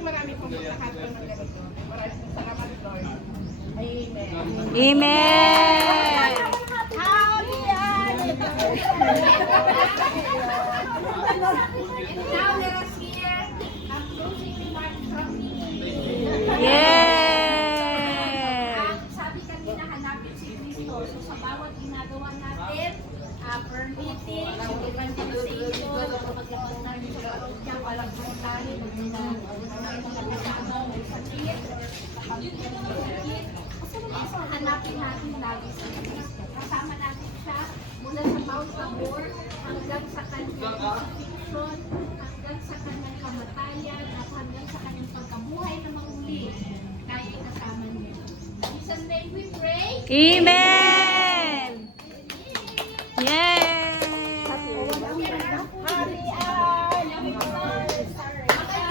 marami pong lahat ng ganito. Maraming salamat, Lord. Amen. Amen! Now let us hear a closing remark from me. Yay! Ang sabi kanina, hanapin si Kristo. So sa bawat ginagawa natin, prayer meeting, evangelization, maglabas tayo sa parokya, walang komentario, mga kasama, may sakit, hanapin natin lagi si Kristo. Kasama natin siya mula sa Mount Tabor hanggang sa kanyang crucifixion, hanggang sa kanyang kamatayan, at hanggang sa kanyang pagkabuhay na muli. Tayo kasama niya. In Jesus' name we pray. Amen! Yay!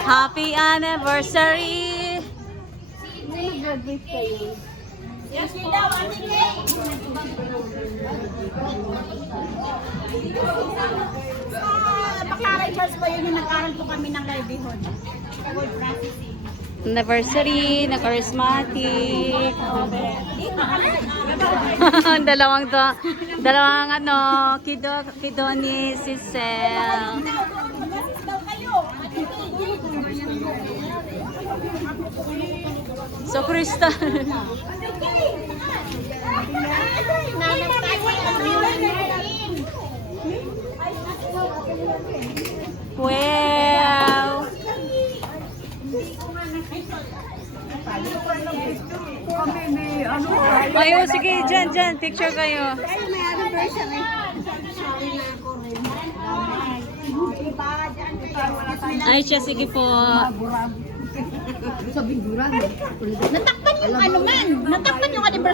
Happy anniversary! Yes, po. Bakaray Charles po yun yung nag-aral po kami ng livelihood. Word processing. Anniversary na charismatic. dalawang ano, kido ni Cicel. So, Crystal. Wow! Ayo, sige, dyan, picture kayo. Ay, may anniversary. Sorry na ako rin. Diba, dyan. Ay, siya, sige po. Natakpan yung ano man. Natakpan yung anniversary.